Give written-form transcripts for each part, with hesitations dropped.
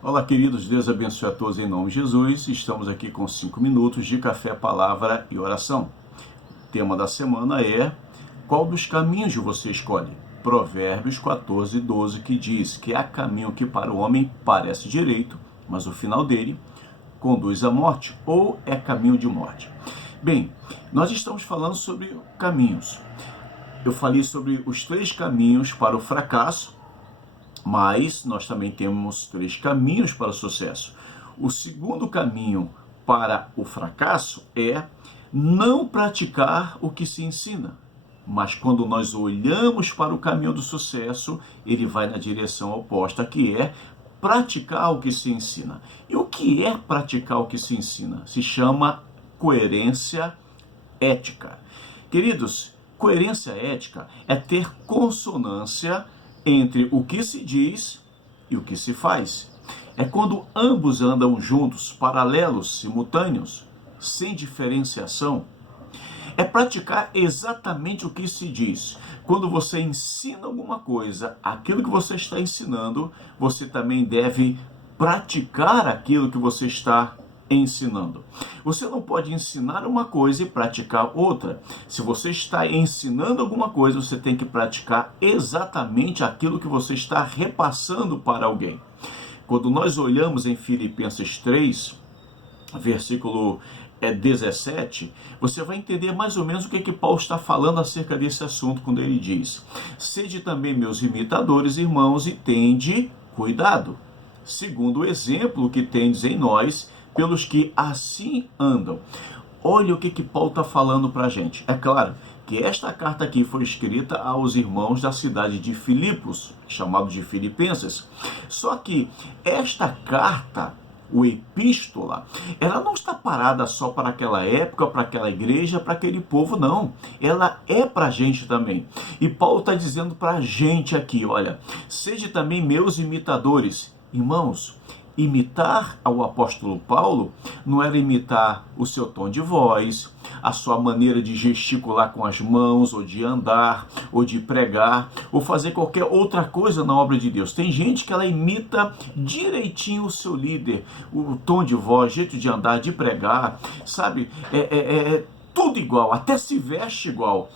Olá, queridos, Deus abençoe a todos em nome de Jesus. Estamos aqui com 5 minutos de café, palavra e oração. O tema da semana é: qual dos caminhos você escolhe? Provérbios 14, 12, que diz que há caminho que para o homem parece direito, mas o final dele conduz à morte, ou é caminho de morte. Bem, nós estamos falando sobre caminhos. Eu falei sobre os 3 caminhos para o fracasso, mas nós também temos 3 caminhos para o sucesso. O segundo caminho para o fracasso é não praticar o que se ensina. Mas quando nós olhamos para o caminho do sucesso, ele vai na direção oposta, que é praticar o que se ensina. E o que é praticar o que se ensina? Se chama coerência ética. Queridos, coerência ética é ter consonância entre o que se diz e o que se faz. É quando ambos andam juntos, paralelos, simultâneos, sem diferenciação. É praticar exatamente o que se diz. Quando você ensina alguma coisa, aquilo que você está ensinando, você também deve praticar aquilo que você está ensinando. Você não pode ensinar uma coisa e praticar outra. Se você está ensinando alguma coisa, você tem que praticar exatamente aquilo que você está repassando para alguém. Quando nós olhamos em Filipenses 3, versículo 17, você vai entender mais ou menos o que Paulo está falando acerca desse assunto, quando ele diz: sede também meus imitadores, irmãos, e tende cuidado, segundo o exemplo que tendes em nós, pelos que assim andam. Olha o que Paulo está falando para a gente. É claro que esta carta aqui foi escrita aos irmãos da cidade de Filipos, chamado de Filipenses. Só que esta carta, o epístola, ela não está parada só para aquela época, para aquela igreja, para aquele povo, não. Ela é para a gente também. E Paulo está dizendo para a gente aqui, olha, sede também meus imitadores. Irmãos, imitar ao apóstolo Paulo não era imitar o seu tom de voz, a sua maneira de gesticular com as mãos, ou de andar, ou de pregar, ou fazer qualquer outra coisa na obra de Deus. Tem gente que ela imita direitinho o seu líder, o tom de voz, jeito de andar, de pregar, sabe? Tudo igual, até se veste igual.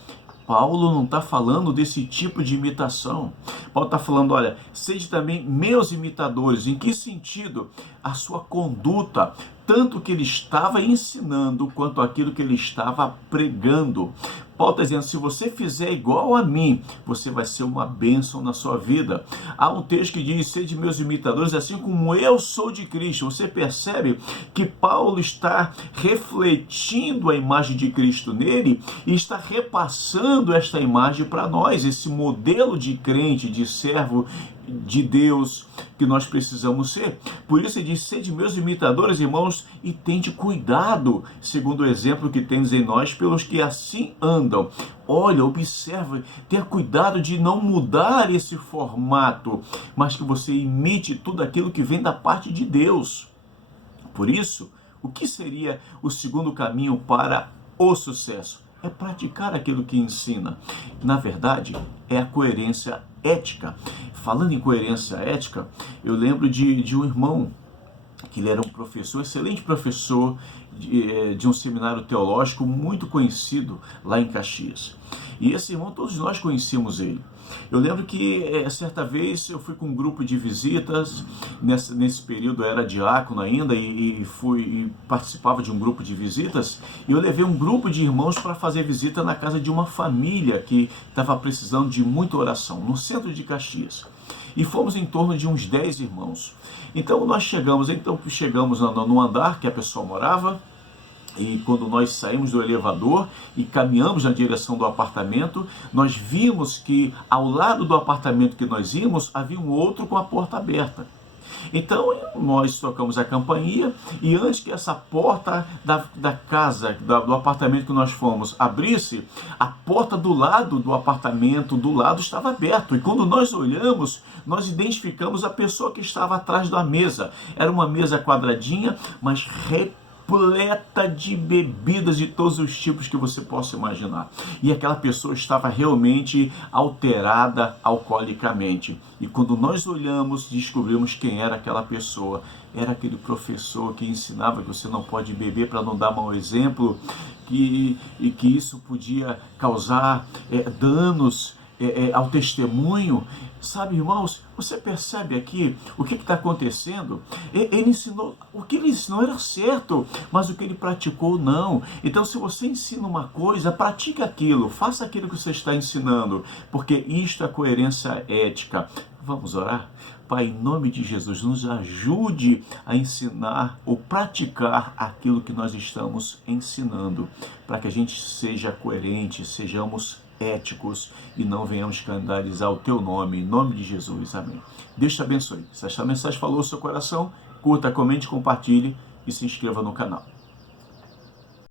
Paulo não está falando desse tipo de imitação. Paulo está falando, olha, sede também meus imitadores. Em que sentido? A sua conduta, tanto que ele estava ensinando, quanto aquilo que ele estava pregando. Paulo está dizendo, se você fizer igual a mim, você vai ser uma bênção na sua vida. Há um texto que diz, sede meus imitadores, assim como eu sou de Cristo. Você percebe que Paulo está refletindo a imagem de Cristo nele e está repassando esta imagem para nós, esse modelo de crente, de servo de Deus que nós precisamos ser. Por isso ele diz, sede meus imitadores, irmãos, e tende cuidado, segundo o exemplo que tens em nós, pelos que assim andam. Olha, observe, tenha cuidado de não mudar esse formato, mas que você imite tudo aquilo que vem da parte de Deus. Por isso, o que seria o segundo caminho para o sucesso? É praticar aquilo que ensina. Na verdade, é a coerência ética. Falando em coerência ética, eu lembro de um irmão, que ele era um professor, excelente professor de um seminário teológico muito conhecido lá em Caxias. E esse irmão, todos nós conhecíamos ele. Eu lembro que certa vez eu fui com um grupo de visitas, nesse período eu era diácono ainda e participava de um grupo de visitas, e eu levei um grupo de irmãos para fazer visita na casa de uma família que estava precisando de muita oração, no centro de Caxias. E fomos em torno de uns 10 irmãos. Então nós chegamos no andar que a pessoa morava, e quando nós saímos do elevador e caminhamos na direção do apartamento, nós vimos que ao lado do apartamento que nós íamos, havia um outro com a porta aberta. Então nós tocamos a campainha e antes que essa porta da casa, do apartamento que nós fomos, abrisse, a porta do lado do apartamento, do lado, estava aberta. E quando nós olhamos, nós identificamos a pessoa que estava atrás da mesa. Era uma mesa quadradinha, mas repleta de bebidas de todos os tipos que você possa imaginar. E aquela pessoa estava realmente alterada alcoolicamente. E quando nós olhamos, descobrimos quem era aquela pessoa. Era aquele professor que ensinava que você não pode beber para não dar mau exemplo, e que isso podia causar danos ao testemunho. Sabe, irmãos, você percebe aqui o que está acontecendo? Ele ensinou, o que ele ensinou era certo, mas o que ele praticou não. Então, se você ensina uma coisa, pratique aquilo, faça aquilo que você está ensinando, porque isto é coerência ética. Vamos orar? Pai, em nome de Jesus, nos ajude a ensinar ou praticar aquilo que nós estamos ensinando, para que a gente seja coerente, sejamos éticos e não venhamos escandalizar o teu nome, em nome de Jesus, amém. Deus te abençoe. Se esta mensagem falou ao seu coração, curta, comente, compartilhe e se inscreva no canal.